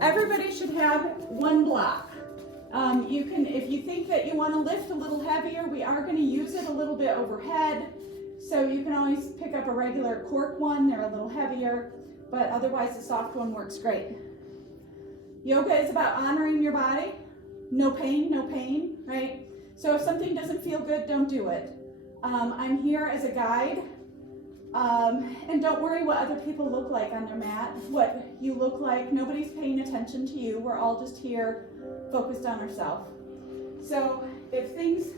Everybody should have one block. You can, if you think that you want to lift a little heavier, we are going to use it a little bit overhead. So you can always pick up a regular cork one, they're a little heavier, but otherwise the soft one works great. Yoga is about honoring your body. No pain, right? So if something doesn't feel good, don't do it. I'm here as a guide. And don't worry what other people look like on their mat, what you look like. Nobody's paying attention to you. We're all just here focused on ourselves. So if things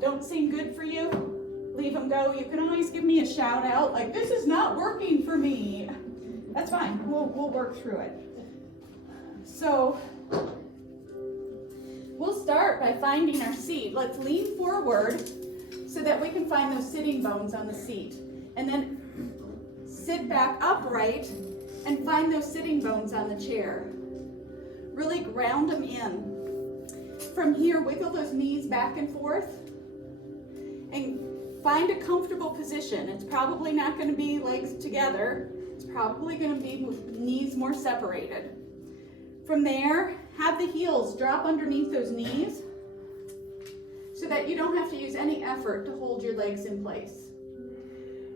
don't seem good for you, leave them go. You can always give me a shout out like, this is not working for me. That's fine. We'll work through it. So we'll start by finding our seat. Let's lean forward so that we can find those sitting bones on the seat. And then sit back upright and find those sitting bones on the chair. Really ground them in. From here, wiggle those knees back and forth and find a comfortable position. It's probably not going to be legs together. It's probably going to be knees more separated. From there, have the heels drop underneath those knees so that you don't have to use any effort to hold your legs in place.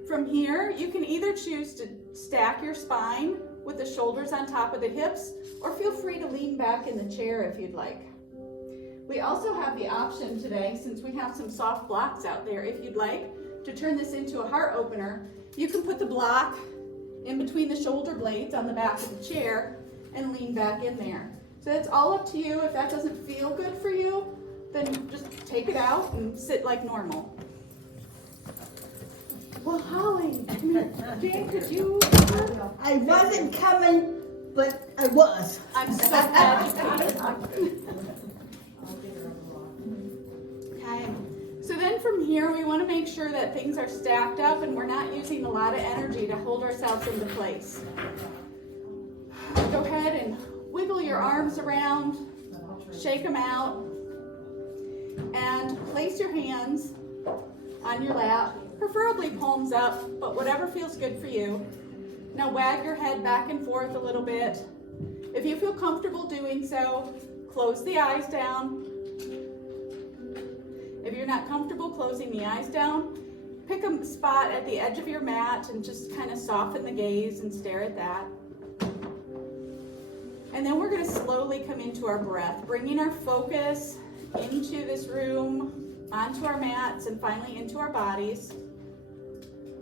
From here, you can either choose to stack your spine with the shoulders on top of the hips, or feel free to lean back in the chair if you'd like. We also have the option today, since we have some soft blocks out there, if you'd like to turn this into a heart opener, you can put the block in between the shoulder blades on the back of the chair and lean back in there. So it's all up to you. If that doesn't feel good for you, then just take it out and sit like normal. Well, Holly, Jane, could you? I wasn't coming, but I was. I'm so glad you came. Okay. So then from here, we want to make sure that things are stacked up and we're not using a lot of energy to hold ourselves into place. Go ahead and wiggle your arms around, shake them out, and place your hands on your lap. Preferably palms up, but whatever feels good for you. Now wag your head back and forth a little bit. If you feel comfortable doing so, close the eyes down. If you're not comfortable closing the eyes down, pick a spot at the edge of your mat and just kind of soften the gaze and stare at that. And then we're going to slowly come into our breath, bringing our focus into this room, onto our mats, and finally into our bodies.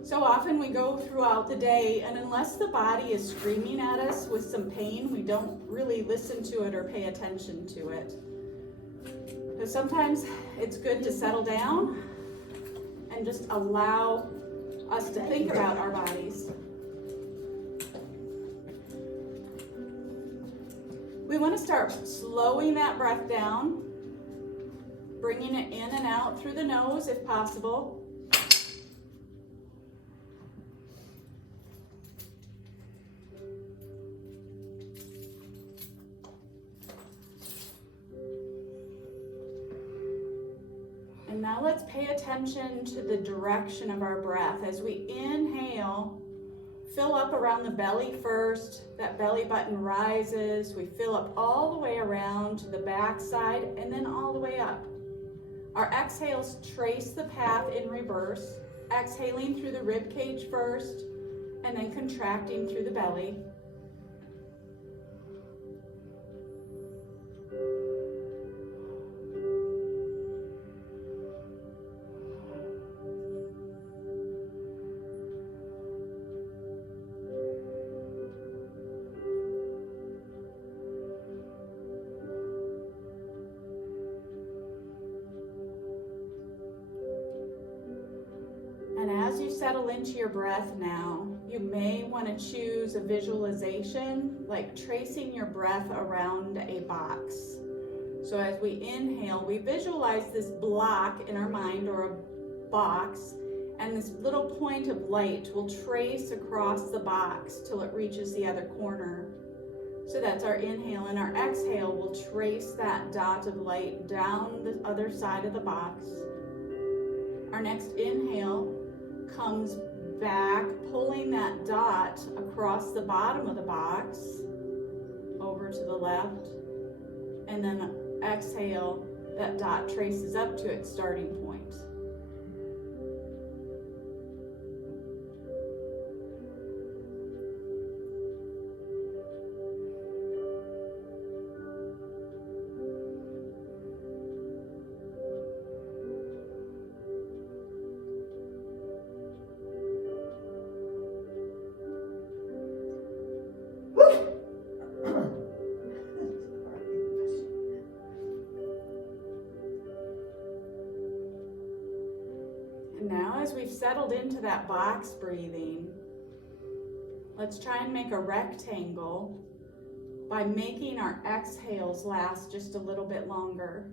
So often we go throughout the day, and unless the body is screaming at us with some pain, we don't really listen to it or pay attention to it. So sometimes it's good to settle down and just allow us to think about our bodies. We want to start slowing that breath down, bringing it in and out through the nose if possible. And now let's pay attention to the direction of our breath. As we inhale, fill up around the belly first. That belly button rises. We fill up all the way around to the back side and then all the way up. Our exhales trace the path in reverse, exhaling through the rib cage first and then contracting through the belly. As you settle into your breath now, you may want to choose a visualization, like tracing your breath around a box. So as we inhale, we visualize this block in our mind or a box, and this little point of light will trace across the box till it reaches the other corner. So that's our inhale, and our exhale will trace that dot of light down the other side of the box. Our next inhale comes back, pulling that dot across the bottom of the box, over over to the left, and then exhale, that dot traces up to its starting point. Now, as we've settled into that box breathing, let's try and make a rectangle by making our exhales last just a little bit longer.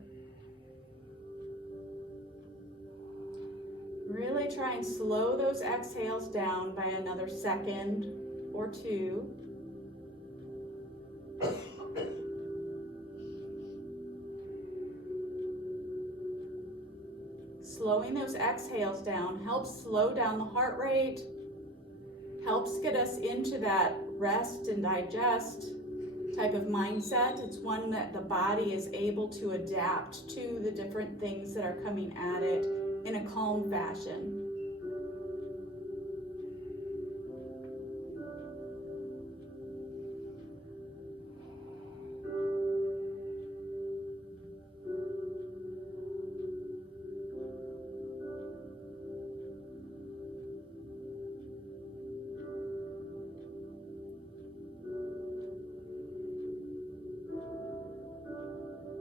Really try and slow those exhales down by another second or two. Slowing those exhales down helps slow down the heart rate, helps get us into that rest and digest type of mindset. It's one that the body is able to adapt to the different things that are coming at it in a calm fashion.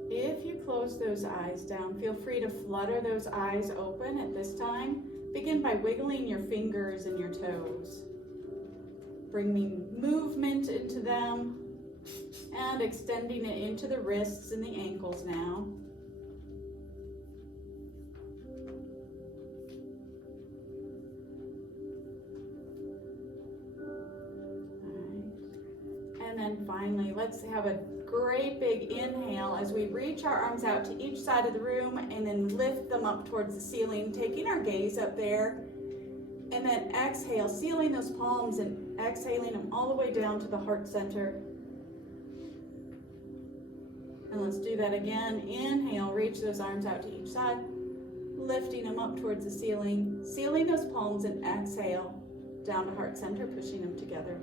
If you close those eyes down, feel free to flutter those eyes open at this time. Begin by wiggling your fingers and your toes, bringing movement into them and extending it into the wrists and the ankles now. And then finally, let's have a great big inhale as we reach our arms out to each side of the room and then lift them up towards the ceiling, taking our gaze up there. And then exhale, sealing those palms and exhaling them all the way down to the heart center. And let's do that again. Inhale, reach those arms out to each side, lifting them up towards the ceiling, sealing those palms, and exhale down to heart center, pushing them together.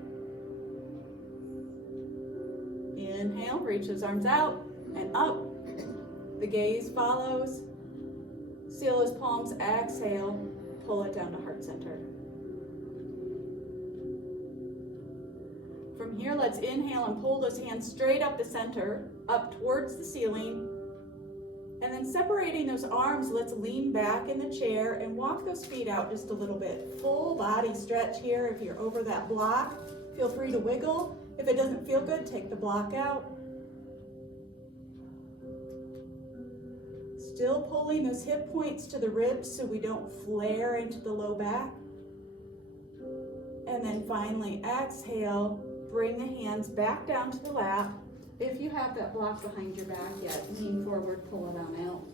Inhale, reach those arms out and up. The gaze follows. Seal those palms, exhale, pull it down to heart center. From here, let's inhale and pull those hands straight up the center, up towards the ceiling. And then separating those arms, let's lean back in the chair and walk those feet out just a little bit. Full body stretch here. If you're over that block, feel free to wiggle. If it doesn't feel good, take the block out. Still pulling those hip points to the ribs so we don't flare into the low back. And then finally, exhale, bring the hands back down to the lap. If you have that block behind your back yet, lean forward, pull it on out.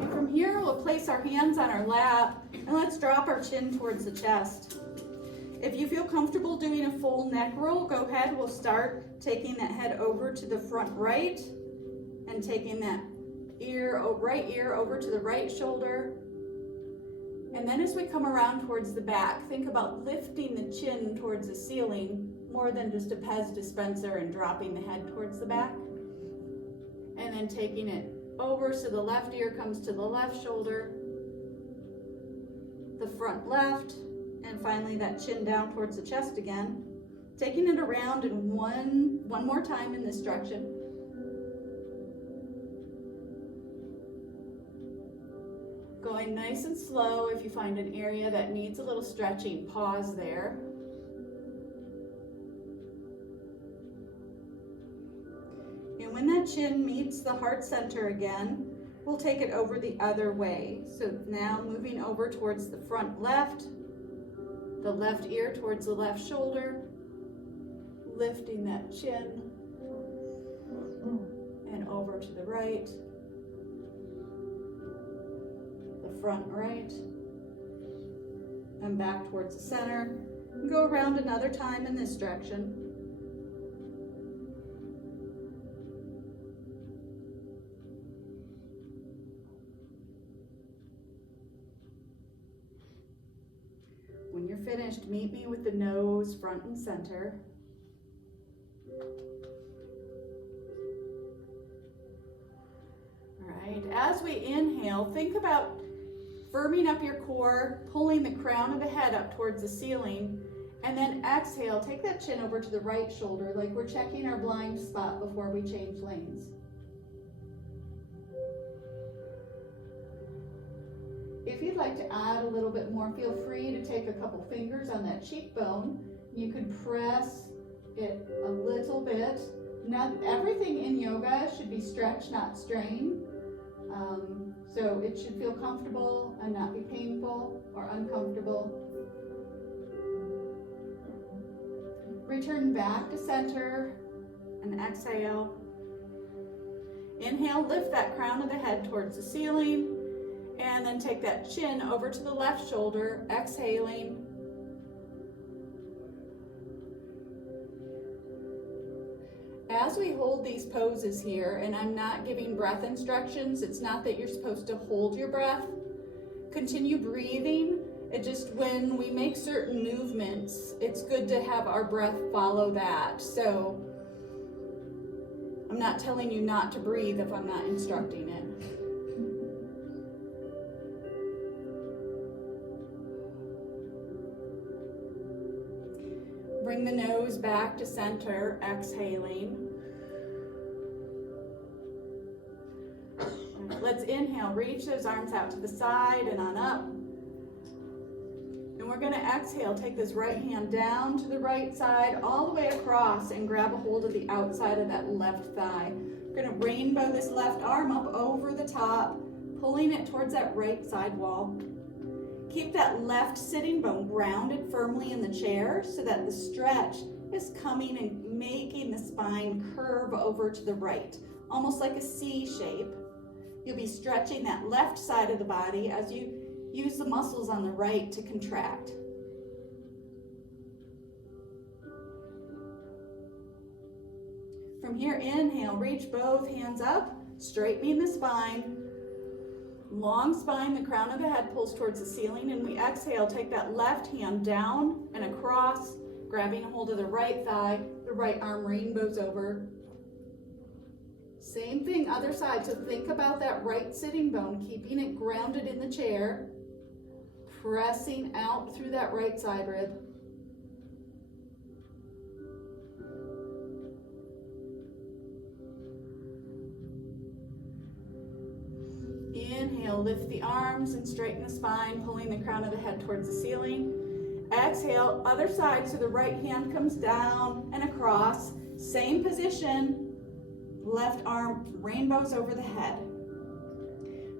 And from here, we'll place our hands on our lap, and let's drop our chin towards the chest. If you feel comfortable doing a full neck roll, go ahead. We'll start taking that head over to the front right and taking that right ear over to the right shoulder. And then as we come around towards the back, think about lifting the chin towards the ceiling more than just a Pez dispenser and dropping the head towards the back. And then taking it over so the left ear comes to the left shoulder, the front left, and finally that chin down towards the chest again. Taking it around in one more time in this direction. Going nice and slow. If you find an area that needs a little stretching, pause there. And when that chin meets the heart center again, we'll take it over the other way. So now moving over towards the front left, the left ear towards the left shoulder, lifting that chin, and over to the right, the front right, and back towards the center. Go around another time in this direction. When you're finished, meet me with the nose front and center. All right, as we inhale, think about firming up your core, pulling the crown of the head up towards the ceiling, and then exhale, take that chin over to the right shoulder like we're checking our blind spot before we change lanes. If you'd like to add a little bit more, feel free to take a couple fingers on that cheekbone. You can press it a little bit. Not everything in yoga should be stretched, not strained. So it should feel comfortable and not be painful or uncomfortable. Return back to center and exhale. Inhale, lift that crown of the head towards the ceiling, and then take that chin over to the left shoulder, exhaling. As we hold these poses here, and I'm not giving breath instructions, it's not that you're supposed to hold your breath. Continue breathing. It just, when we make certain movements, it's good to have our breath follow that. So I'm not telling you not to breathe if I'm not instructing it. Bring the nose back to center, exhaling. Right, let's inhale, reach those arms out to the side and on up. And we're gonna exhale, take this right hand down to the right side, all the way across, and grab a hold of the outside of that left thigh. We're gonna rainbow this left arm up over the top, pulling it towards that right side wall. Keep that left sitting bone grounded firmly in the chair so that the stretch is coming and making the spine curve over to the right, almost like a C shape. You'll be stretching that left side of the body as you use the muscles on the right to contract. From here, inhale, reach both hands up, straightening the spine. Long spine, the crown of the head pulls towards the ceiling, and we exhale, take that left hand down and across, grabbing a hold of the right thigh, the right arm rainbows over. Same thing, other side, so think about that right sitting bone, keeping it grounded in the chair, pressing out through that right side rib. Inhale, lift the arms and straighten the spine, pulling the crown of the head towards the ceiling. Exhale, other side, so the right hand comes down and across. Same position, left arm rainbows over the head.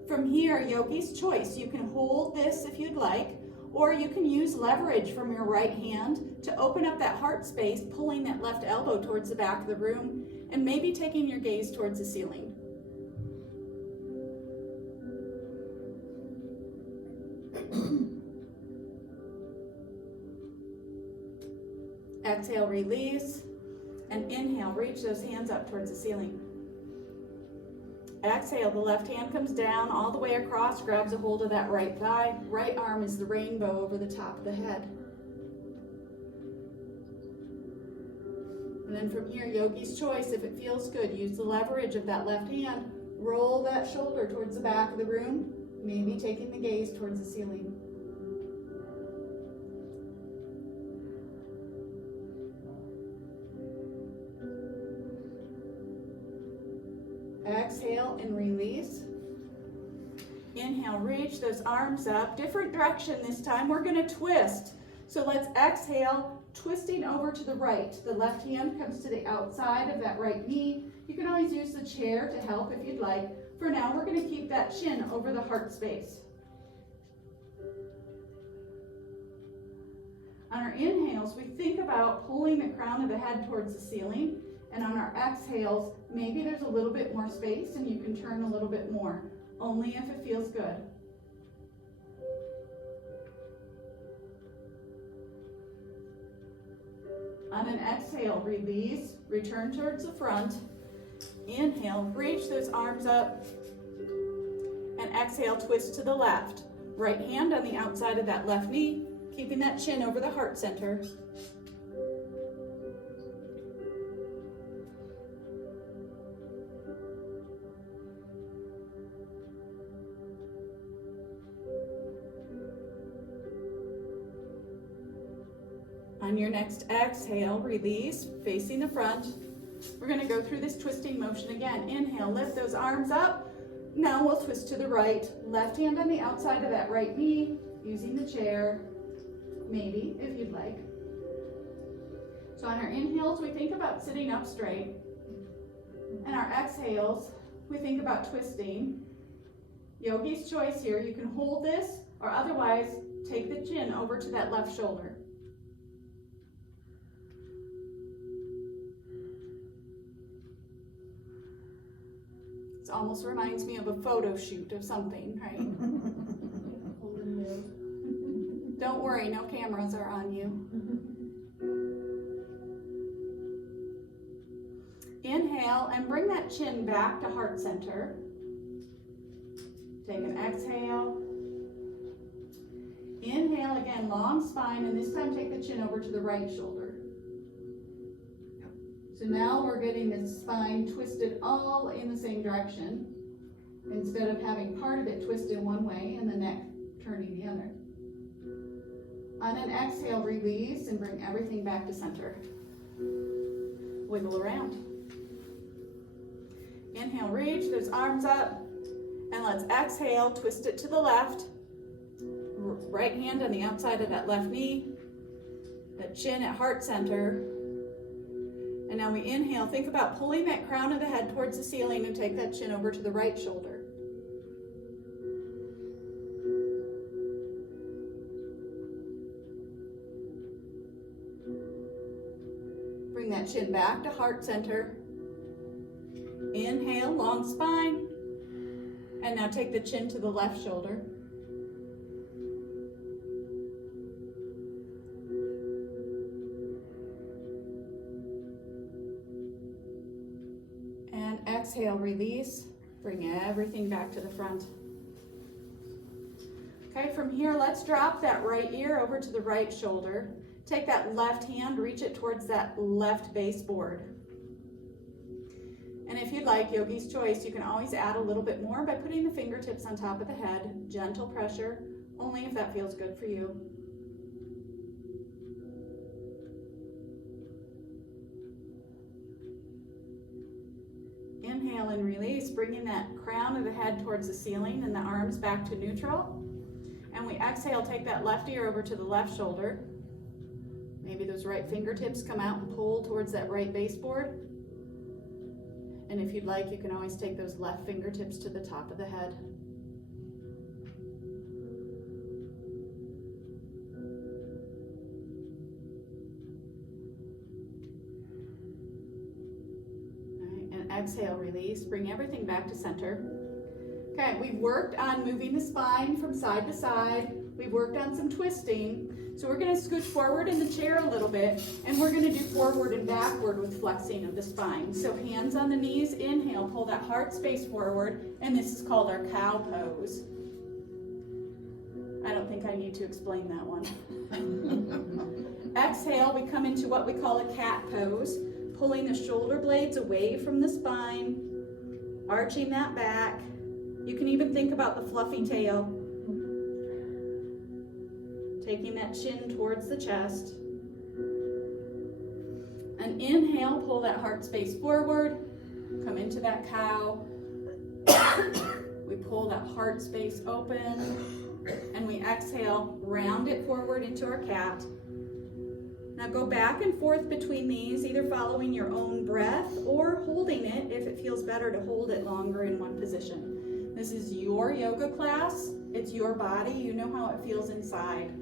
From here, yogi's choice. You can hold this if you'd like, or you can use leverage from your right hand to open up that heart space, pulling that left elbow towards the back of the room, and maybe taking your gaze towards the ceiling. Exhale, release, and inhale, reach those hands up towards the ceiling. Exhale, the left hand comes down all the way across, grabs a hold of that right thigh. Right arm is the rainbow over the top of the head. And then from here, yogi's choice. If it feels good, use the leverage of that left hand. Roll that shoulder towards the back of the room, maybe taking the gaze towards the ceiling. Exhale and release. Inhale, reach those arms up. Different direction this time. We're going to twist. So let's exhale, twisting over to the right. The left hand comes to the outside of that right knee. You can always use the chair to help if you'd like. For now, we're going to keep that chin over the heart space. On our inhales, we think about pulling the crown of the head towards the ceiling. And on our exhales, maybe there's a little bit more space and you can turn a little bit more, only if it feels good. On an exhale, release, return towards the front. Inhale, reach those arms up. And exhale, twist to the left. Right hand on the outside of that left knee, keeping that chin over the heart center. On your next exhale, release, facing the front. We're going to go through this twisting motion again. Inhale, lift those arms up. Now we'll twist to the right. Left hand on the outside of that right knee, using the chair, maybe, if you'd like. So on our inhales, we think about sitting up straight. And our exhales, we think about twisting. Yogi's choice here. You can hold this, or otherwise, take the chin over to that left shoulder. It almost reminds me of a photo shoot of something, right? Don't worry, no cameras are on you. Inhale and bring that chin back to heart center. Take an exhale. Inhale again, long spine, and this time take the chin over to the right shoulder. So now we're getting the spine twisted all in the same direction, instead of having part of it twisted one way and the neck turning the other. On an exhale, release and bring everything back to center. Wiggle around. Inhale, reach those arms up, and let's exhale, twist it to the left. Right hand on the outside of that left knee, that chin at heart center. And now we inhale, think about pulling that crown of the head towards the ceiling and take that chin over to the right shoulder. Bring that chin back to heart center. Inhale, long spine. And now take the chin to the left shoulder. Exhale, release, bring everything back to the front. Okay, from here, let's drop that right ear over to the right shoulder. Take that left hand, reach it towards that left baseboard. And if you'd like, Yogi's choice, you can always add a little bit more by putting the fingertips on top of the head, gentle pressure, only if that feels good for you. Inhale and release, bringing that crown of the head towards the ceiling and the arms back to neutral. And we exhale, take that left ear over to the left shoulder. Maybe those right fingertips come out and pull towards that right baseboard. And if you'd like, you can always take those left fingertips to the top of the head. Exhale, release, bring everything back to center. Okay, we've worked on moving the spine from side to side. We've worked on some twisting. So we're going to scooch forward in the chair a little bit, and we're going to do forward and backward with flexing of the spine. So hands on the knees, inhale, pull that heart space forward, and this is called our cow pose. I don't think I need to explain that one. Exhale, we come into what we call a cat pose. Pulling the shoulder blades away from the spine, arching that back. You can even think about the fluffy tail. Taking that chin towards the chest. And inhale, pull that heart space forward. Come into that cow. We pull that heart space open. And we exhale, round it forward into our cat. Now go back and forth between these, either following your own breath or holding it if it feels better to hold it longer in one position. This is your yoga class. It's your body. You know how it feels inside.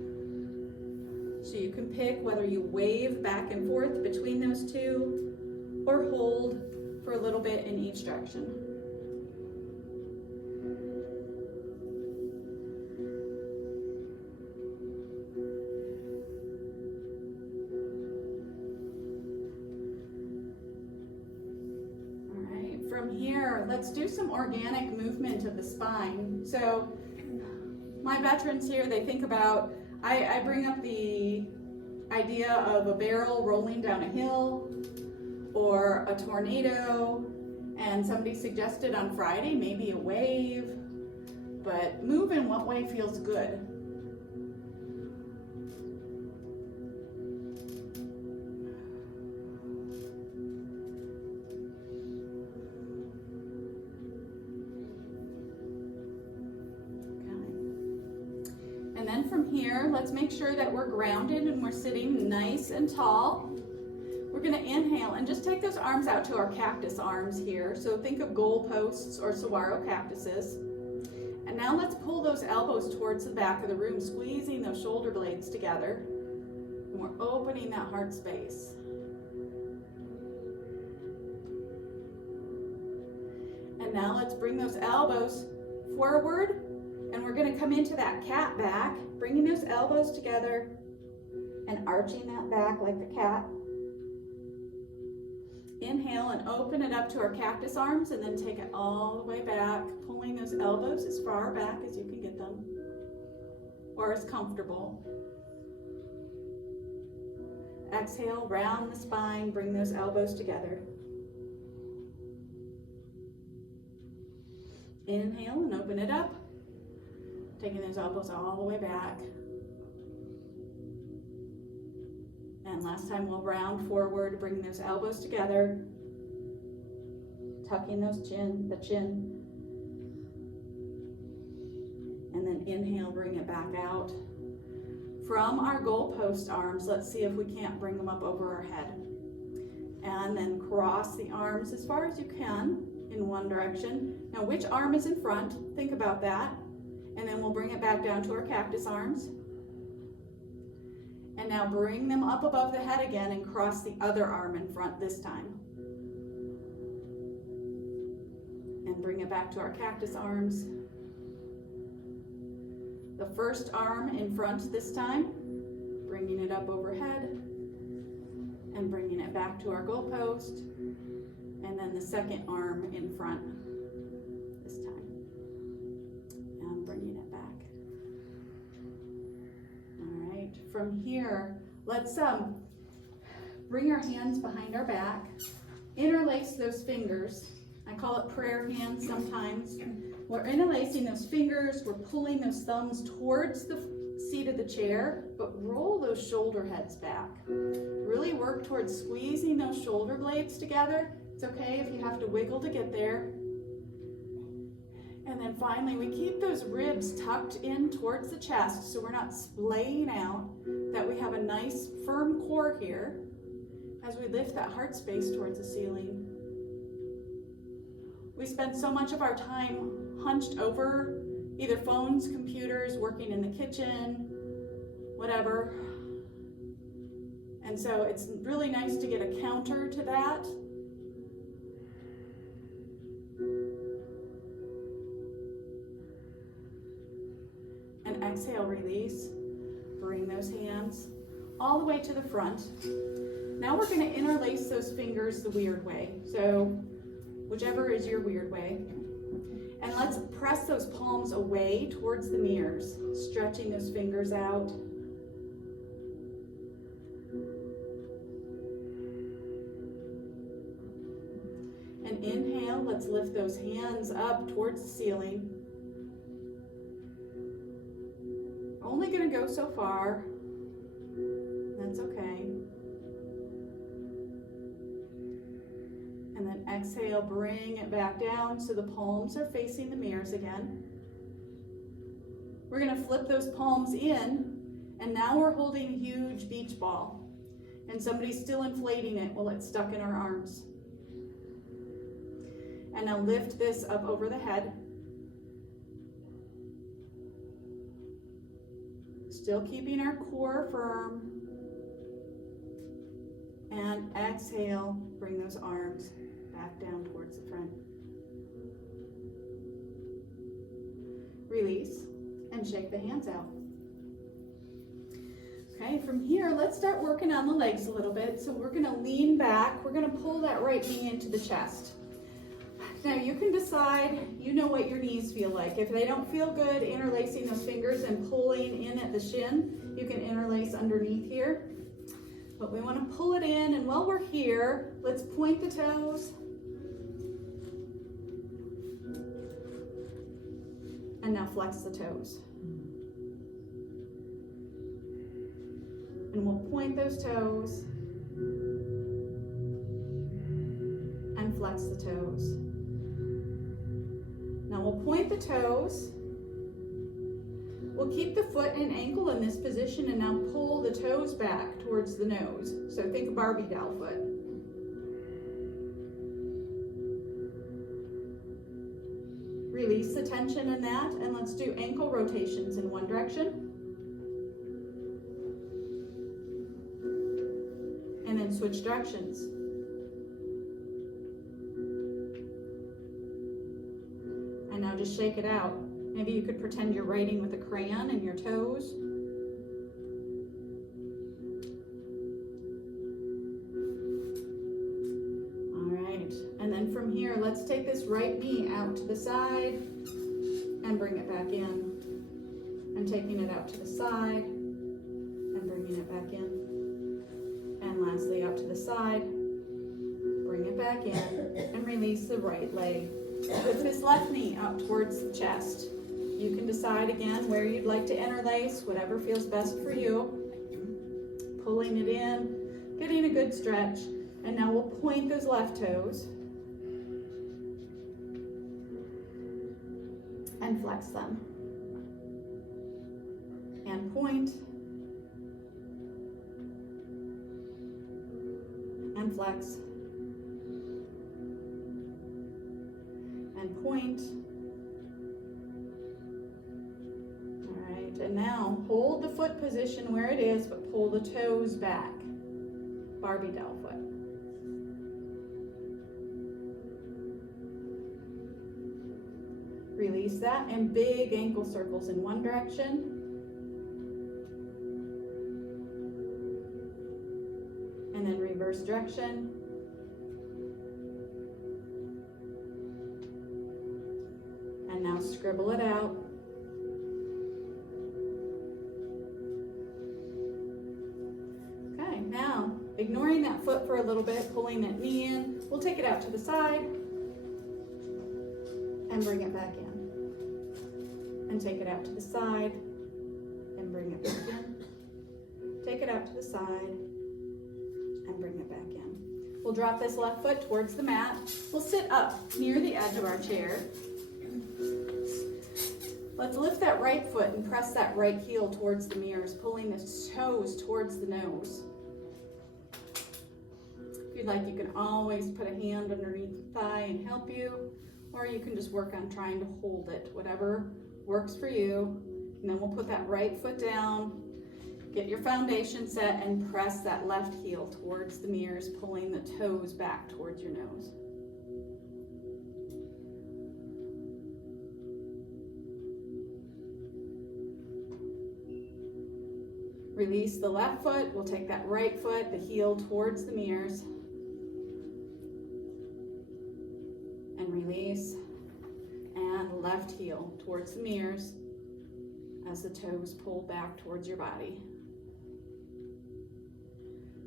So you can pick whether you wave back and forth between those two or hold for a little bit in each direction. from here, let's do some organic movement of the spine. So my veterans here, they think about, I bring up the idea of a barrel rolling down a hill or a tornado, and somebody suggested on Friday maybe a wave, but move in what way feels good. And then from here, let's make sure that we're grounded and we're sitting nice and tall. We're gonna inhale and just take those arms out to our cactus arms here. So think of goalposts or saguaro cactuses. And now let's pull those elbows towards the back of the room, squeezing those shoulder blades together. And we're opening that heart space. And now let's bring those elbows forward. And we're going to come into that cat back, bringing those elbows together and arching that back like the cat. Inhale and open it up to our cactus arms, and then take it all the way back, pulling those elbows as far back as you can get them, or as comfortable. Exhale, round the spine, bring those elbows together. Inhale and open it up. Taking those elbows all the way back. And last time we'll round forward, bring those elbows together. Tucking the chin. And then inhale, bring it back out. From our goalpost arms, let's see if we can't bring them up over our head. And then cross the arms as far as you can in one direction. Now, which arm is in front? Think about that. And then we'll bring it back down to our cactus arms. And now bring them up above the head again and cross the other arm in front this time. And bring it back to our cactus arms. The first arm in front this time, bringing it up overhead and bringing it back to our goalpost. And then the second arm in front this time. Bringing it back. All right, from here, let's bring our hands behind our back, interlace those fingers. I call it prayer hands sometimes. We're interlacing those fingers, we're pulling those thumbs towards the seat of the chair, but roll those shoulder heads back. Really work towards squeezing those shoulder blades together. It's okay if you have to wiggle to get there. And then finally, we keep those ribs tucked in towards the chest so we're not splaying out, that we have a nice firm core here as we lift that heart space towards the ceiling. We spend so much of our time hunched over either phones, computers, working in the kitchen, whatever. And so it's really nice to get a counter to that. And exhale, release. Bring those hands all the way to the front. Now we're going to interlace those fingers the weird way. So whichever is your weird way. And let's press those palms away towards the mirrors, stretching those fingers out. And inhale, let's lift those hands up towards the ceiling. Only going to go so far. That's okay. And then exhale, bring it back down so the palms are facing the mirrors again. We're going to flip those palms in, and now we're holding a huge beach ball. And somebody's still inflating it while it's stuck in our arms. And now lift this up over the head. Still keeping our core firm. And exhale, bring those arms back down towards the front. Release and shake the hands out. Okay, from here, let's start working on the legs a little bit. So we're gonna lean back. We're gonna pull that right knee into the chest. Now you can decide, you know what your knees feel like. If they don't feel good interlacing those fingers and pulling in at the shin, you can interlace underneath here. But we want to pull it in, and while we're here, let's point the toes. And now flex the toes. And we'll point those toes and flex the toes. Now we'll point the toes. We'll keep the foot and ankle in this position and now pull the toes back towards the nose. So think Barbie doll foot. Release the tension in that, and let's do ankle rotations in one direction. And then switch directions. And now just shake it out. Maybe you could pretend you're writing with a crayon in your toes. All right, and then from here, let's take this right knee out to the side and bring it back in. And taking it out to the side and bringing it back in. And lastly, out to the side, bring it back in and release the right leg. With this left knee out towards the chest. You can decide again where you'd like to interlace, whatever feels best for you. Pulling it in, getting a good stretch, and now we'll point those left toes and flex them. And point and flex and point. And now hold the foot position where it is, but pull the toes back. Barbie doll foot. Release that, and big ankle circles in one direction. And then reverse direction. And now scribble it out. Now, ignoring that foot for a little bit, pulling that knee in, we'll take it out to the side and bring it back in. And take it out to the side and bring it back in. Take it out to the side and bring it back in. We'll drop this left foot towards the mat. We'll sit up near the edge of our chair. Let's lift that right foot and press that right heel towards the mirrors, pulling the toes towards the nose. If you'd like, you can always put a hand underneath the thigh and help you, or you can just work on trying to hold it, whatever works for you. And then we'll put that right foot down, get your foundation set, and press that left heel towards the mirrors, pulling the toes back towards your nose. Release the left foot. We'll take that right foot, the heel towards the mirrors. And release. And left heel towards the mirrors as the toes pull back towards your body.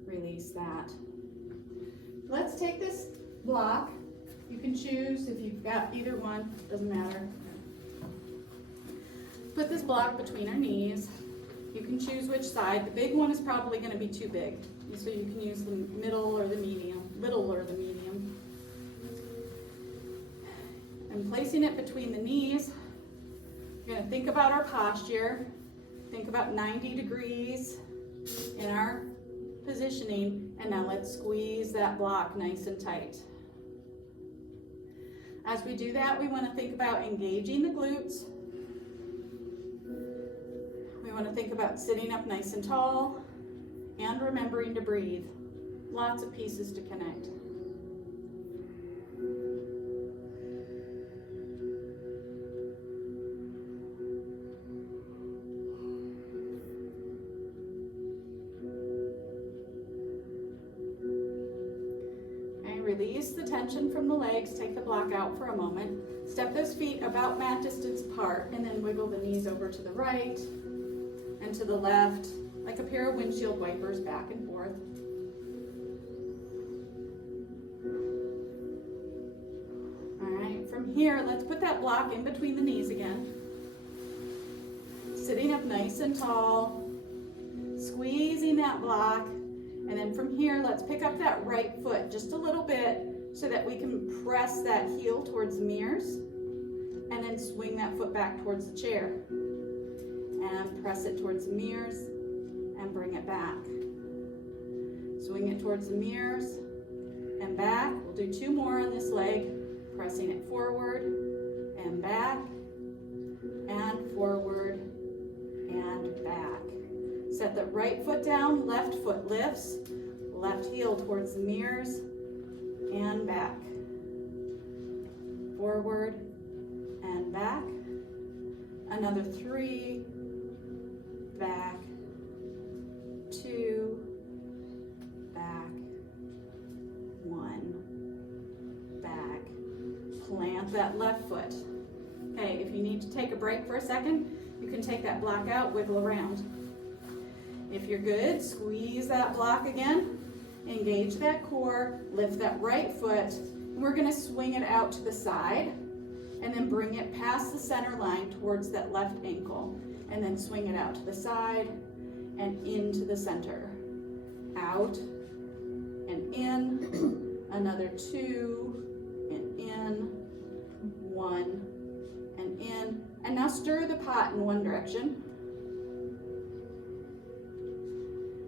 Release that. Let's take this block. You can choose if you've got either one, doesn't matter. Put this block between our knees. You can choose which side. The big one is probably going to be too big, so you can use the middle or the medium, little or the medium. And placing it between the knees, you're going to think about our posture. Think about 90 degrees in our positioning, and now let's squeeze that block nice and tight. As we do that, we want to think about engaging the glutes. We want to think about sitting up nice and tall and remembering to breathe. Lots of pieces to connect. release the tension from the legs, take the block out for a moment, step those feet about mat distance apart, and then wiggle the knees over to the right and to the left, like a pair of windshield wipers back and forth. All right, from here, let's put that block in between the knees again. Sitting up nice and tall, squeezing that block, and then from here, let's pick up that right foot just a little bit so that we can press that heel towards the mirrors, and then swing that foot back towards the chair. And press it towards the mirrors, and bring it back. Swing it towards the mirrors, and back. We'll do 2 more on this leg, pressing it forward, and back, and forward, and back. Set the right foot down, left foot lifts, left heel towards the mirrors, and back. Forward, and back. Another 3, back, 2, back, 1, back. Plant that left foot. Okay, if you need to take a break for a second, you can take that block out, wiggle around. If you're good, squeeze that block again, engage that core, lift that right foot, and we're gonna swing it out to the side, and then bring it past the center line towards that left ankle, and then swing it out to the side, and into the center. Out, and in, another 2, and in, 1, and in, and now stir the pot in one direction,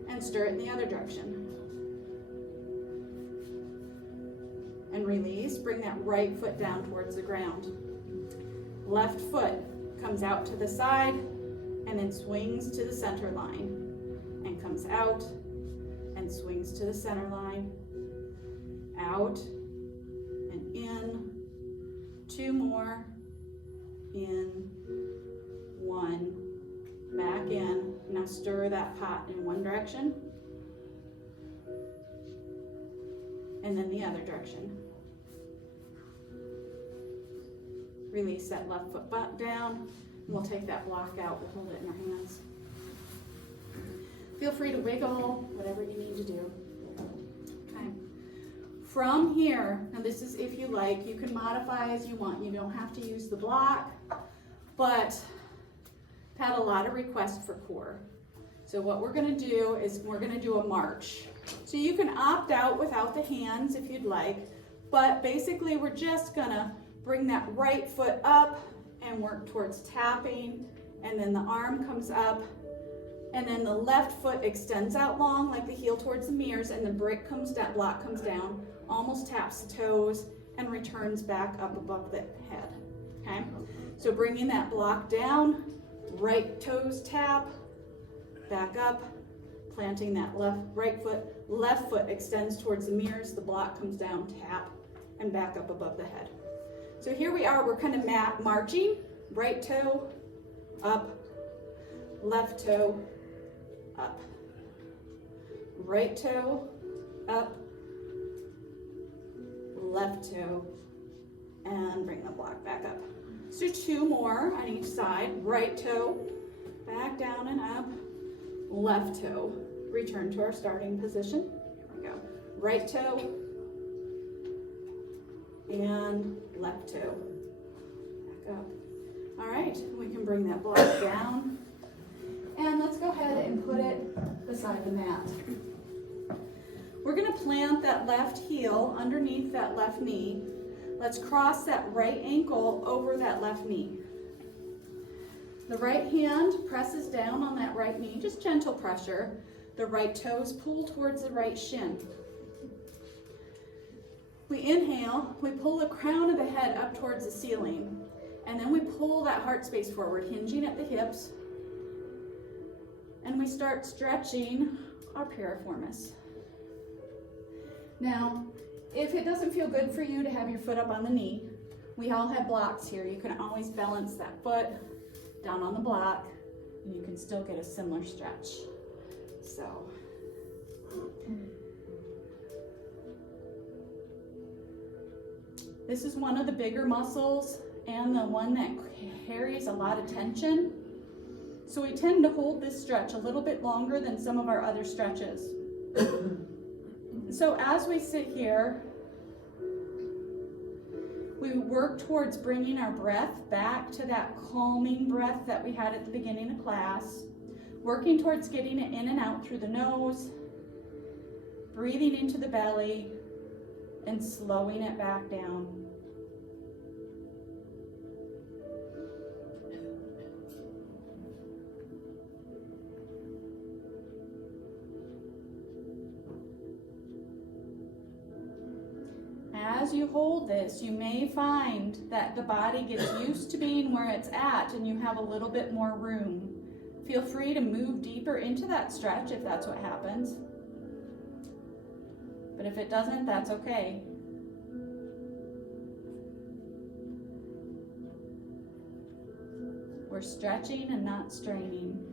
and stir it in the other direction. And release, bring that right foot down towards the ground. Left foot comes out to the side and then swings to the center line and comes out and swings to the center line, out and in, 2 more, in, 1, back in. Now stir that pot in one direction and then the other direction. Release that left foot butt down, and we'll take that block out. We'll hold it in our hands. Feel free to wiggle, whatever you need to do. Okay. From here, now this is if you like, you can modify as you want. You don't have to use the block, but I've had a lot of requests for core. So what we're gonna do is we're gonna do a march. So you can opt out without the hands if you'd like, but basically we're just gonna bring that right foot up and work towards tapping, and then the arm comes up, and then the left foot extends out long like the heel towards the mirrors, and the brick comes down, block comes down, almost taps the toes, and returns back up above the head. Okay? So bringing that block down, right toes tap, back up, planting that right foot, left foot extends towards the mirrors, the block comes down, tap, and back up above the head. So here we are, we're kind of marching, right toe, up, left toe, up, right toe, up, left toe, and bring the block back up. So 2 more on each side, right toe, back down and up, left toe, return to our starting position. Here we go, right toe, and left toe, back up. All right, we can bring that block down, and let's go ahead and put it beside the mat. We're gonna plant that left heel underneath that left knee. Let's cross that right ankle over that left knee. The right hand presses down on that right knee, just gentle pressure. The right toes pull towards the right shin. We inhale, we pull the crown of the head up towards the ceiling, and then we pull that heart space forward, hinging at the hips, and we start stretching our piriformis. Now, if it doesn't feel good for you to have your foot up on the knee, we all have blocks here. You can always balance that foot down on the block, and you can still get a similar stretch. So, This is one of the bigger muscles and the one that carries a lot of tension. So we tend to hold this stretch a little bit longer than some of our other stretches. So as we sit here, we work towards bringing our breath back to that calming breath that we had at the beginning of class, working towards getting it in and out through the nose, breathing into the belly, and slowing it back down. As you hold this, you may find that the body gets used to being where it's at and you have a little bit more room. Feel free to move deeper into that stretch if that's what happens. But if it doesn't, that's okay. We're stretching and not straining.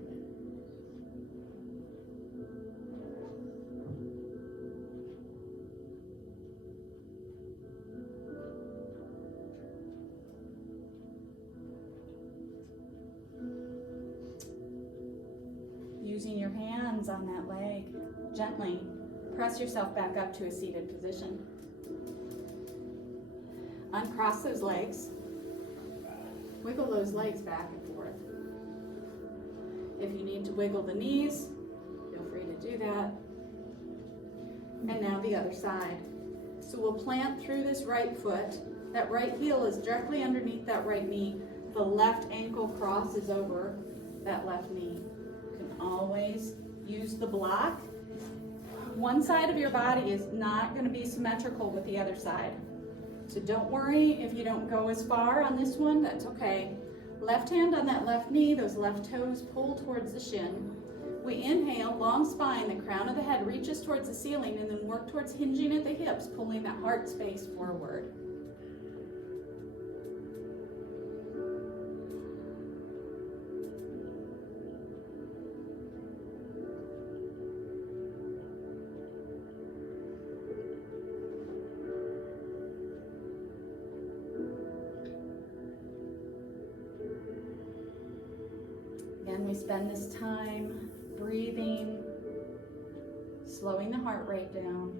Using your hands on that leg, gently press yourself back up to a seated position. Uncross those legs. Wiggle those legs back and forth. If you need to wiggle the knees, feel free to do that. And now the other side. So we'll plant through this right foot. That right heel is directly underneath that right knee. The left ankle crosses over that left knee. Always use the block. One side of your body is not going to be symmetrical with the other side. So don't worry if you don't go as far on this one, that's okay. Left hand on that left knee, those left toes pull towards the shin. We inhale, long spine, the crown of the head reaches towards the ceiling, and then work towards hinging at the hips, pulling that heart space forward. We spend this time breathing, slowing the heart rate down.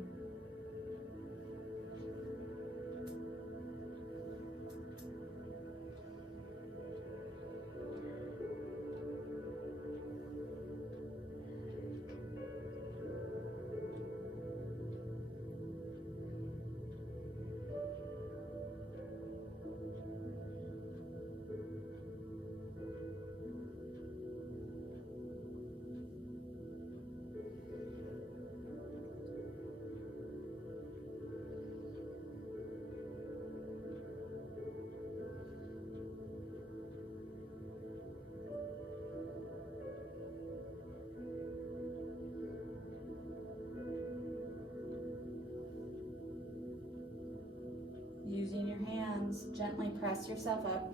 Using your hands, gently press yourself up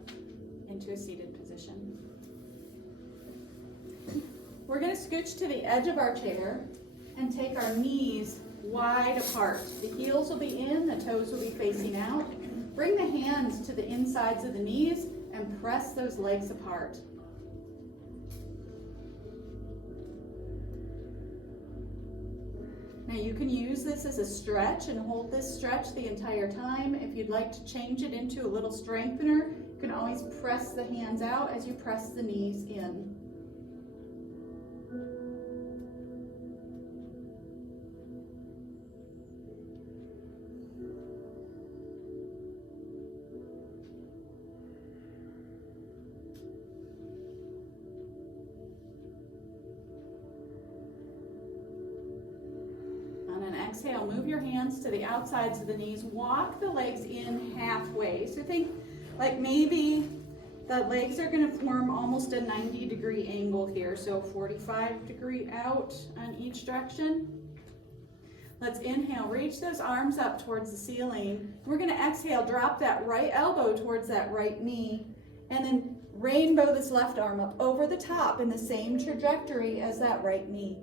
into a seated position. We're going to scooch to the edge of our chair and take our knees wide apart. The heels will be in, the toes will be facing out. Bring the hands to the insides of the knees and press those legs apart. Now you can use this as a stretch and hold this stretch the entire time. If you'd like to change it into a little strengthener, you can always press the hands out as you press the knees in. Exhale, move your hands to the outsides of the knees. Walk the legs in halfway. So think like maybe the legs are going to form almost a 90-degree angle here. So 45-degree out on each direction. Let's inhale, reach those arms up towards the ceiling. We're going to exhale, drop that right elbow towards that right knee, and then rainbow this left arm up over the top in the same trajectory as that right knee.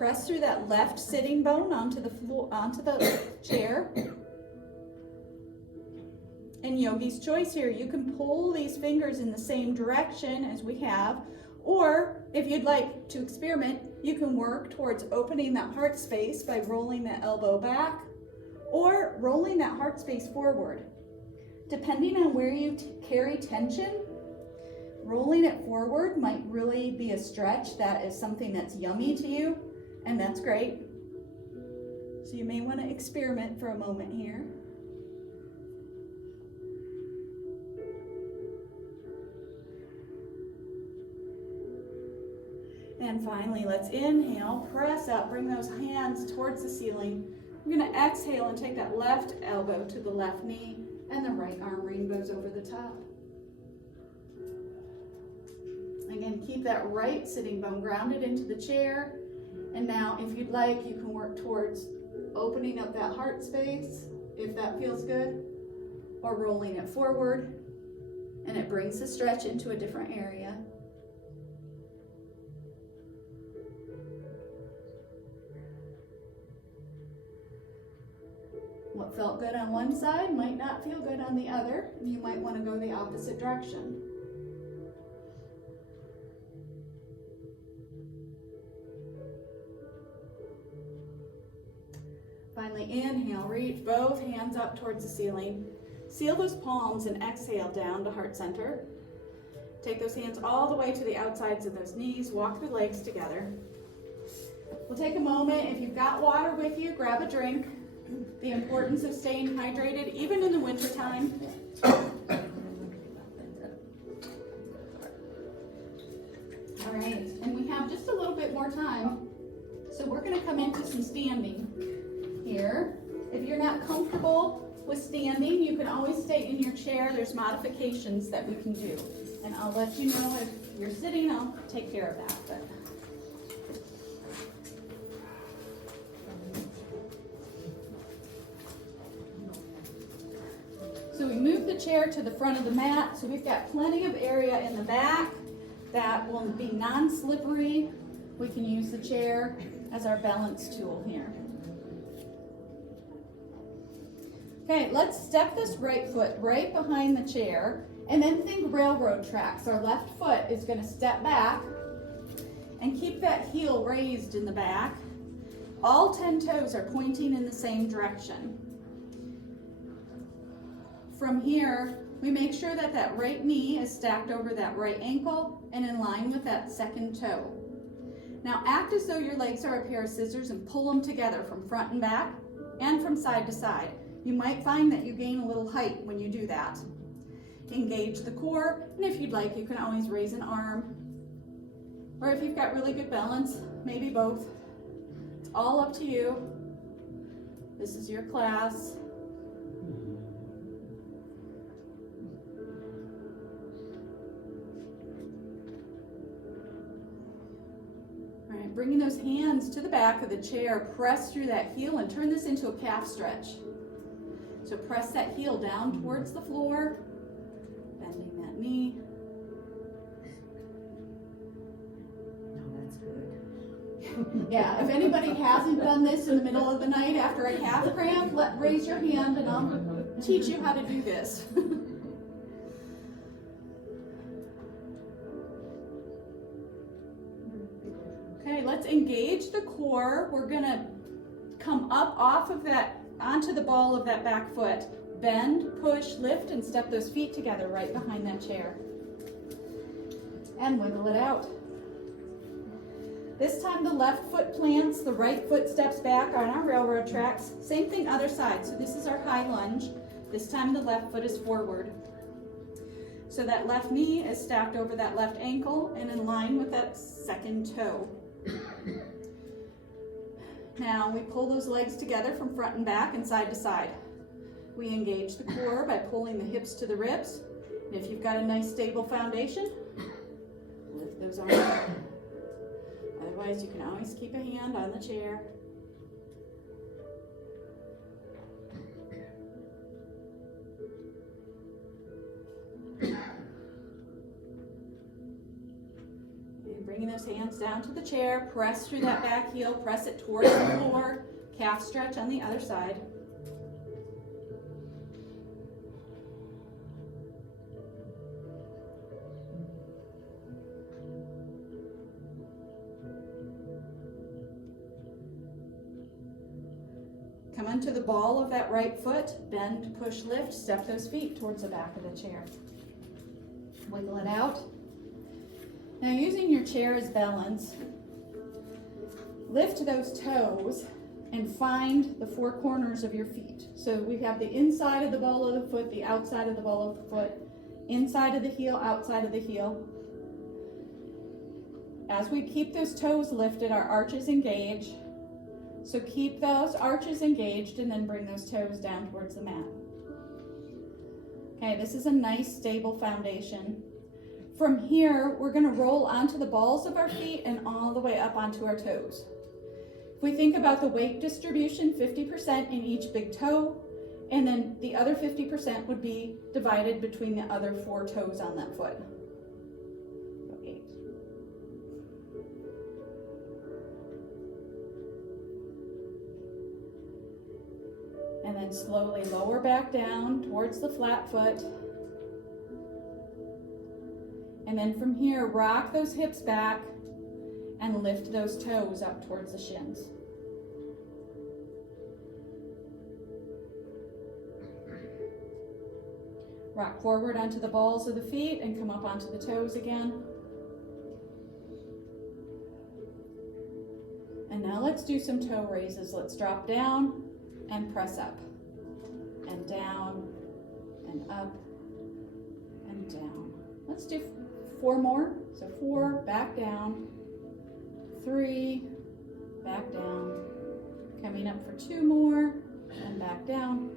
press through that left sitting bone onto the floor, onto the chair. And yogi's choice here, you can pull these fingers in the same direction as we have, or if you'd like to experiment, you can work towards opening that heart space by rolling that elbow back or rolling that heart space forward. Depending on where you carry tension, rolling it forward might really be a stretch. That is something that's yummy to you, and that's great. So you may want to experiment for a moment here. And finally, let's inhale, press up, bring those hands towards the ceiling. We're going to exhale and take that left elbow to the left knee, and the right arm rainbows over the top. Again, keep that right sitting bone grounded into the chair. And now, if you'd like, you can work towards opening up that heart space, if that feels good, or rolling it forward, and it brings the stretch into a different area. What felt good on one side might not feel good on the other, and you might want to go the opposite direction. Finally, inhale, reach both hands up towards the ceiling. Seal those palms and exhale down to heart center. Take those hands all the way to the outsides of those knees. Walk the legs together. We'll take a moment. If you've got water with you, grab a drink. The importance of staying hydrated, even in the wintertime. All right, and we have just a little bit more time. So we're going to come into some standing here. If you're not comfortable with standing, you can always stay in your chair. There's modifications that we can do. And I'll let you know if you're sitting, I'll take care of that. But so we move the chair to the front of the mat, so we've got plenty of area in the back that will be non-slippery. We can use the chair as our balance tool here. Okay, let's step this right foot right behind the chair, and then think railroad tracks. Our left foot is going to step back and keep that heel raised in the back. All 10 toes are pointing in the same direction. From here, we make sure that that right knee is stacked over that right ankle and in line with that second toe. Now act as though your legs are a pair of scissors and pull them together from front and back and from side to side. You might find that you gain a little height when you do that. Engage the core, and if you'd like, you can always raise an arm. Or if you've got really good balance, maybe both. It's all up to you. This is your class. Bringing those hands to the back of the chair, press through that heel and turn this into a calf stretch. So press that heel down towards the floor, bending that knee. No, that's good. Yeah, if anybody hasn't done this in the middle of the night after a calf cramp, raise your hand and I'll teach you how to do this. Okay, let's engage the core. We're gonna come up off of that, onto the ball of that back foot. Bend, push, lift, and step those feet together right behind that chair. And wiggle it out. This time the left foot plants, the right foot steps back on our railroad tracks. Same thing other side. So this is our high lunge. This time the left foot is forward. So that left knee is stacked over that left ankle and in line with that second toe. Now we pull those legs together from front and back and side to side. We engage the core by pulling the hips to the ribs. And if you've got a nice stable foundation, lift those arms up. Otherwise, you can always keep a hand on the chair. bringing those hands down to the chair, press through that back heel, press it towards the floor, calf stretch on the other side. Come onto the ball of that right foot, bend, push, lift, step those feet towards the back of the chair. Wiggle it out. Now using your chair as balance, lift those toes and find the four corners of your feet. So we have the inside of the ball of the foot, the outside of the ball of the foot, inside of the heel, outside of the heel. As we keep those toes lifted, our arches engage. So keep those arches engaged and then bring those toes down towards the mat. Okay, this is a nice stable foundation. From here, we're going to roll onto the balls of our feet and all the way up onto our toes. If we think about the weight distribution, 50% in each big toe, and then the other 50% would be divided between the other four toes on that foot. So 8. And then slowly lower back down towards the flat foot. And then from here, rock those hips back and lift those toes up towards the shins. Rock forward onto the balls of the feet and come up onto the toes again. And now let's do some toe raises. Let's drop down and press up, and down, and up, and down. Let's do 4 more. So 4, back down, 3, back down, coming up for 2 more, and back down,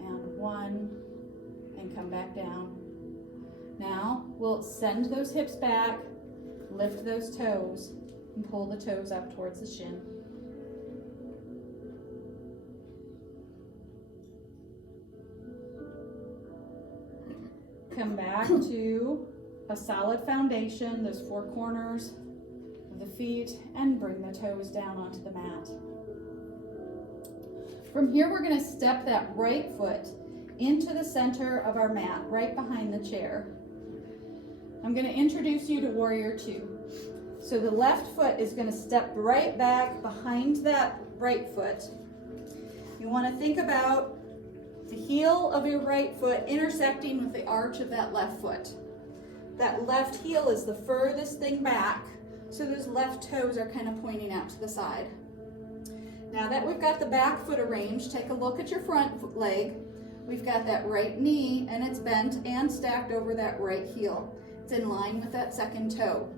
and 1, and come back down. Now we'll send those hips back, lift those toes, and pull the toes up towards the shin. Come back to a solid foundation, those 4 corners of the feet, and bring the toes down onto the mat. From here, we're going to step that right foot into the center of our mat, right behind the chair. I'm going to introduce you to Warrior 2. So the left foot is going to step right back behind that right foot. You want to think about the heel of your right foot intersecting with the arch of that left foot. That left heel is the furthest thing back, so those left toes are kind of pointing out to the side. Now that we've got the back foot arranged, take a look at your front leg. We've got that right knee, and it's bent and stacked over that right heel. It's in line with that second toe.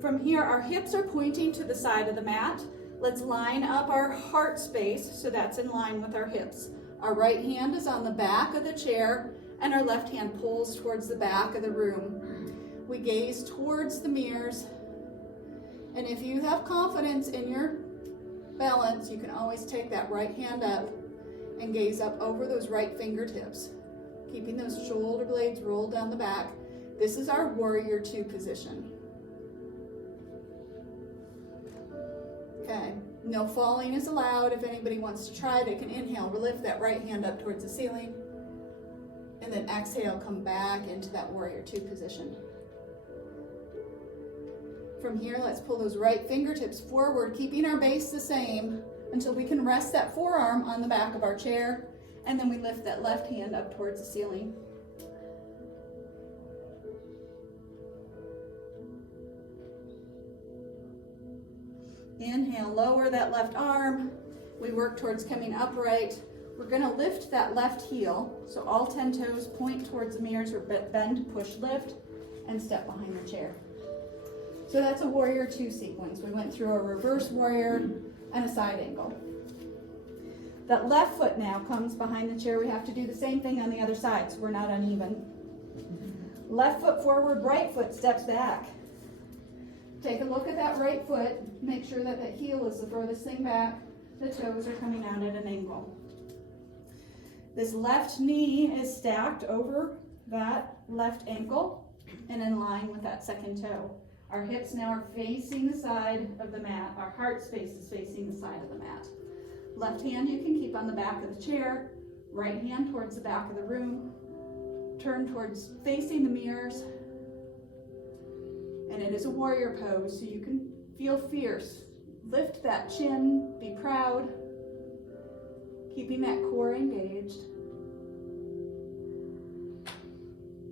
From here, our hips are pointing to the side of the mat. Let's line up our heart space so that's in line with our hips. Our right hand is on the back of the chair, and our left hand pulls towards the back of the room. We gaze towards the mirrors, and if you have confidence in your balance, you can always take that right hand up and gaze up over those right fingertips, keeping those shoulder blades rolled down the back. This is our Warrior 2 position. Okay, no falling is allowed. If anybody wants to try, they can inhale, lift that right hand up towards the ceiling, and then exhale, come back into that Warrior 2 position. From here, let's pull those right fingertips forward, keeping our base the same until we can rest that forearm on the back of our chair, and then we lift that left hand up towards the ceiling. Inhale, lower that left arm. We work towards coming upright. We're going to lift that left heel, so all 10 toes point towards the mirrors, or bend, push, lift, and step behind the chair. So that's a Warrior 2 sequence. We went through a reverse warrior and a side angle. That left foot now comes behind the chair. We have to do the same thing on the other side so we're not uneven. Left foot forward, right foot steps back. Take a look at that right foot. Make sure that that heel is the furthest thing back. The toes are coming out at an angle. This left knee is stacked over that left ankle and in line with that second toe. Our hips now are facing the side of the mat. Our heart space is facing the side of the mat. Left hand you can keep on the back of the chair. Right hand towards the back of the room. Turn towards facing the mirrors. And it is a warrior pose, so you can feel fierce. Lift that chin, be proud. Keeping that core engaged.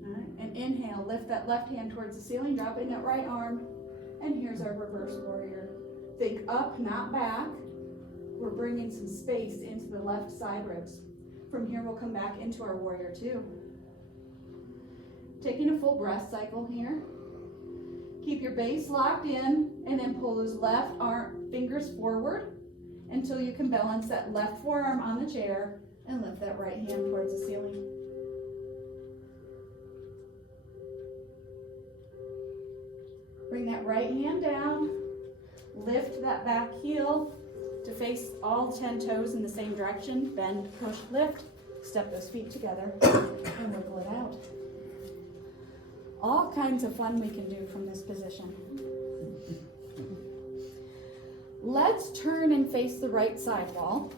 All right, and inhale, lift that left hand towards the ceiling, dropping that right arm. And here's our reverse warrior. Think up, not back. We're bringing some space into the left side ribs. From here, we'll come back into our warrior two. Taking a full breath cycle here. Keep your base locked in, and then pull those left arm fingers forward until you can balance that left forearm on the chair and lift that right hand towards the ceiling. Bring that right hand down, lift that back heel to face all 10 toes in the same direction, bend, push, lift, step those feet together, and wiggle it out. All kinds of fun we can do from this position. Let's turn and face the right side wall.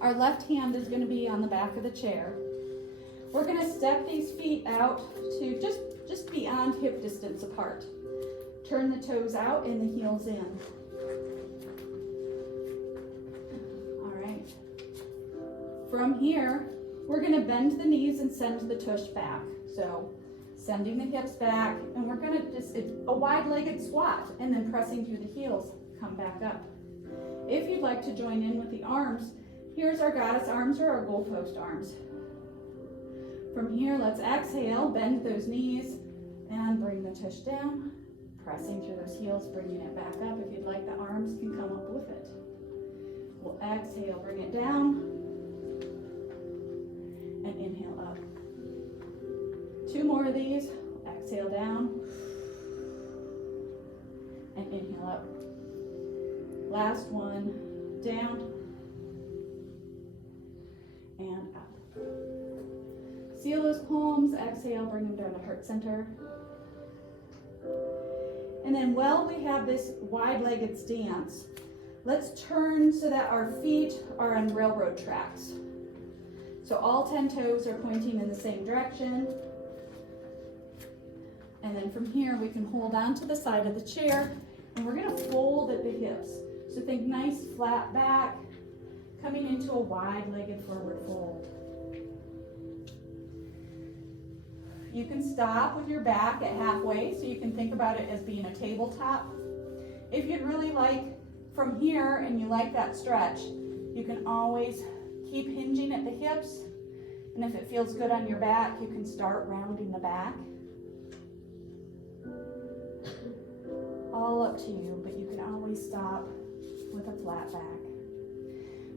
Our left hand is going to be on the back of the chair. We're going to step these feet out to just beyond hip distance apart. Turn the toes out and the heels in. All right. From here, we're going to bend the knees and send the tush back. So sending the hips back, and we're going to just a wide-legged squat, and then pressing through the heels, come back up. If you'd like to join in with the arms, here's our goddess arms or our goalpost arms. From here, let's exhale, bend those knees, and bring the tush down, pressing through those heels, bringing it back up. If you'd like, the arms can come up with it. We'll exhale, bring it down, and inhale up. 2 more of these. Exhale down and inhale up. Last one, down and up. Seal those palms, exhale, bring them down to heart center. And then while we have this wide-legged stance, let's turn so that our feet are on railroad tracks. So all 10 toes are pointing in the same direction. And then from here, we can hold on to the side of the chair, and we're gonna fold at the hips. So think nice flat back, coming into a wide-legged forward fold. You can stop with your back at halfway, so you can think about it as being a tabletop. If you'd really like from here and you like that stretch, you can always keep hinging at the hips. And if it feels good on your back, you can start rounding the back. All up to you, but you can always stop with a flat back.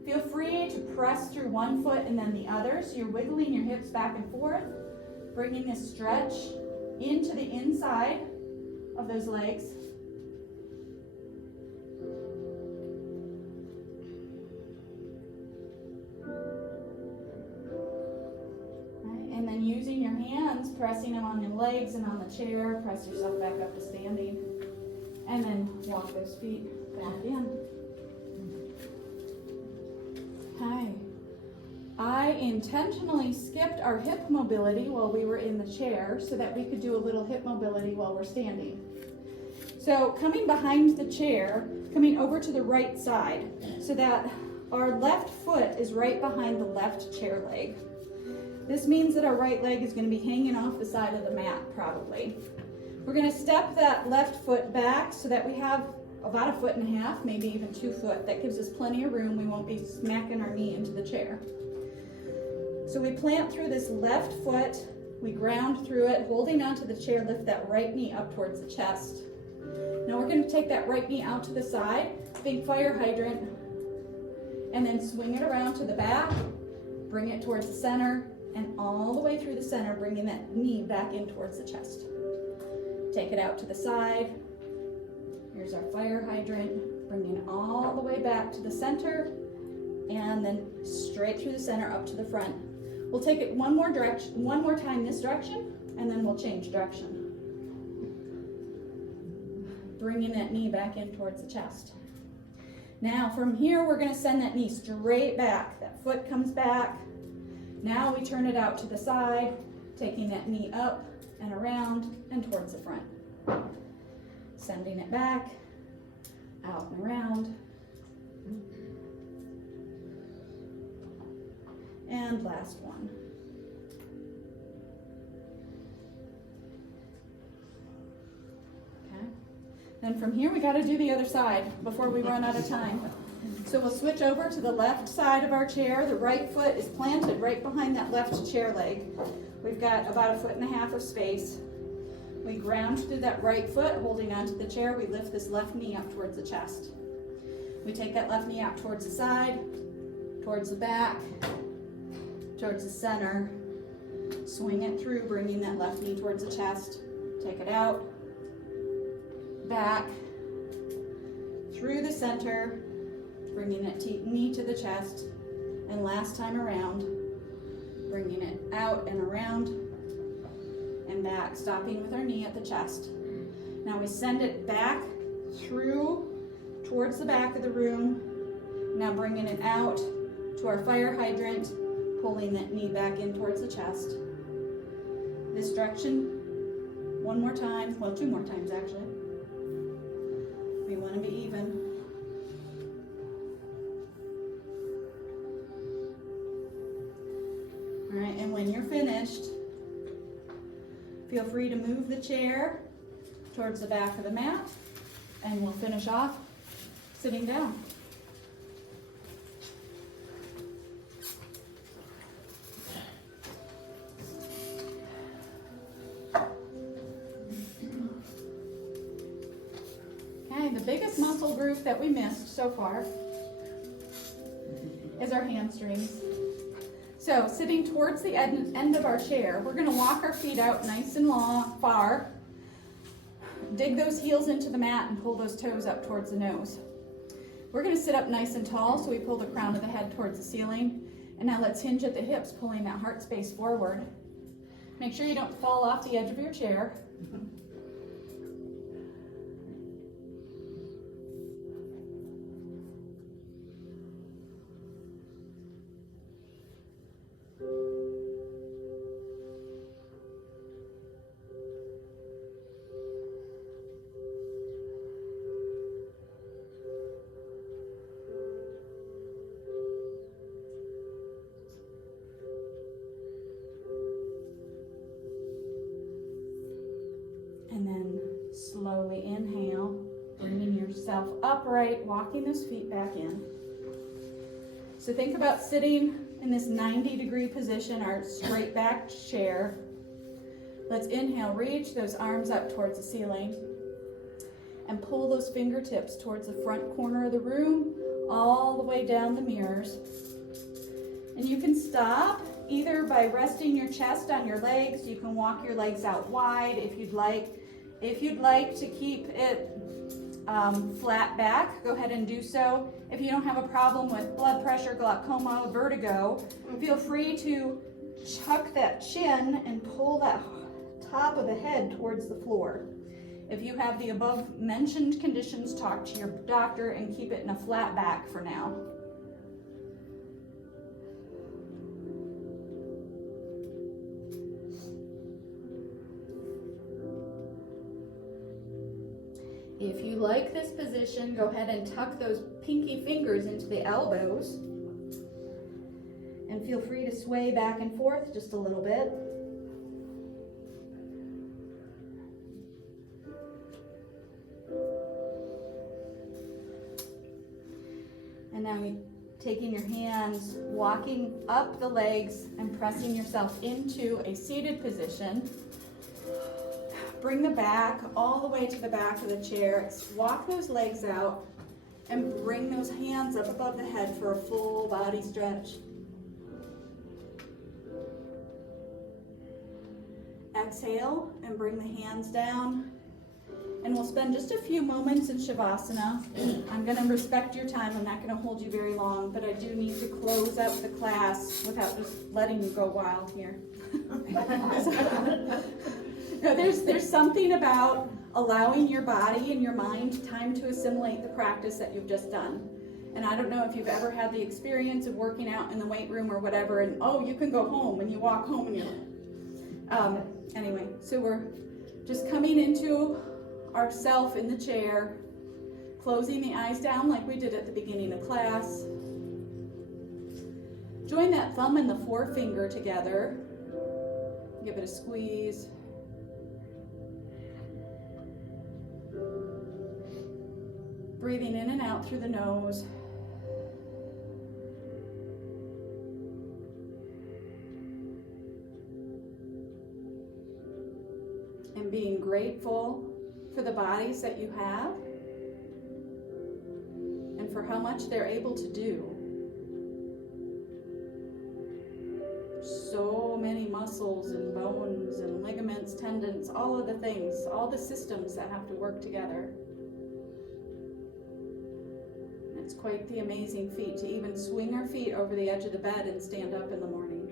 Feel free to press through one foot and then the other, so you're wiggling your hips back and forth, bringing this stretch into the inside of those legs. Right, and then using your hands, pressing them on your legs and on the chair, press yourself back up to standing. And then walk those feet back in. Okay. I intentionally skipped our hip mobility while we were in the chair so that we could do a little hip mobility while we're standing. So coming behind the chair, coming over to the right side so that our left foot is right behind the left chair leg. This means that our right leg is going to be hanging off the side of the mat probably. We're going to step that left foot back so that we have about 1.5 feet, maybe even 2 foot. That gives us plenty of room. We won't be smacking our knee into the chair. So we plant through this left foot, we ground through it, holding onto the chair, lift that right knee up towards the chest. Now we're going to take that right knee out to the side, think fire hydrant, and then swing it around to the back, bring it towards the center, and all the way through the center, bringing that knee back in towards the chest. Take it out to the side. Here's our fire hydrant. Bringing it all the way back to the center and then straight through the center up to the front. We'll take it one more time this direction, and then we'll change direction. bringing that knee back in towards the chest. Now from here, we're gonna send that knee straight back. That foot comes back. Now we turn it out to the side, taking that knee up and around and towards the front. Sending it back, out and around. And last one. Okay. Then from here, we got to do the other side before we run out of time. So we'll switch over to the left side of our chair. The right foot is planted right behind that left chair leg. We've got about 1.5 feet of space. We ground through that right foot, holding onto the chair. We lift this left knee up towards the chest. We take that left knee out towards the side, towards the back, towards the center. Swing it through, bringing that left knee towards the chest. Take it out, back, through the center, bringing that knee to the chest, and last time around, bringing it out and around and back, stopping with our knee at the chest. Now we send it back through towards the back of the room. Now bringing it out to our fire hydrant, pulling that knee back in towards the chest. This direction, one more time, well, 2 more times actually. We want to be even. All right, and when you're finished, feel free to move the chair towards the back of the mat, and we'll finish off sitting down. Okay, the biggest muscle group that we missed so far is our hamstrings. So sitting towards the end of our chair, we're going to walk our feet out nice and long, far. Dig those heels into the mat and pull those toes up towards the nose. We're going to sit up nice and tall, so we pull the crown of the head towards the ceiling. And now let's hinge at the hips, pulling that heart space forward. Make sure you don't fall off the edge of your chair. And then slowly inhale, bringing yourself upright, walking those feet back in. So think about sitting in this 90-degree position, our straight back chair. Let's inhale, reach those arms up towards the ceiling and pull those fingertips towards the front corner of the room, all the way down the mirrors. And you can stop either by resting your chest on your legs. You can walk your legs out wide if you'd like. If you'd like to keep it flat back, go ahead and do so. If you don't have a problem with blood pressure, glaucoma, vertigo, feel free to chuck that chin and pull that top of the head towards the floor. If you have the above mentioned conditions, talk to your doctor and keep it in a flat back for now. If you like this position, go ahead and tuck those pinky fingers into the elbows. And feel free to sway back and forth just a little bit. And now taking your hands, walking up the legs and pressing yourself into a seated position. Bring the back all the way to the back of the chair. Walk those legs out and bring those hands up above the head for a full body stretch. Exhale and bring the hands down. And we'll spend just a few moments in Shavasana. I'm going to respect your time. I'm not going to hold you very long, but I do need to close up the class without just letting you go wild here. No, there's something about allowing your body and your mind time to assimilate the practice that you've just done. And I don't know if you've ever had the experience of working out in the weight room or whatever, and oh, you can go home, and you walk home and you're, anyway, so we're just coming into ourself in the chair, closing the eyes down like we did at the beginning of class. Join that thumb and the forefinger together. Give it a squeeze. Breathing in and out through the nose. And being grateful for the bodies that you have and for how much they're able to do. So many muscles and bones and ligaments, tendons, all of the things, all the systems that have to work together. It's quite the amazing feat to even swing our feet over the edge of the bed and stand up in the morning.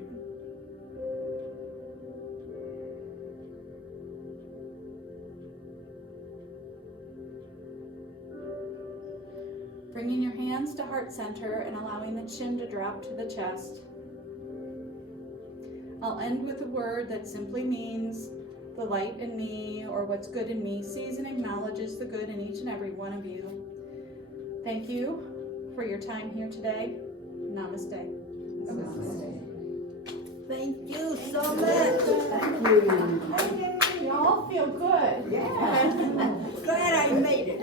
Bringing your hands to heart center and allowing the chin to drop to the chest. I'll end with a word that simply means the light in me, or what's good in me, sees and acknowledges the good in each and every one of you. Thank you for your time here today. Namaste. Thank you so much. Thank you. Hey, y'all feel good. Yeah. Glad I made it.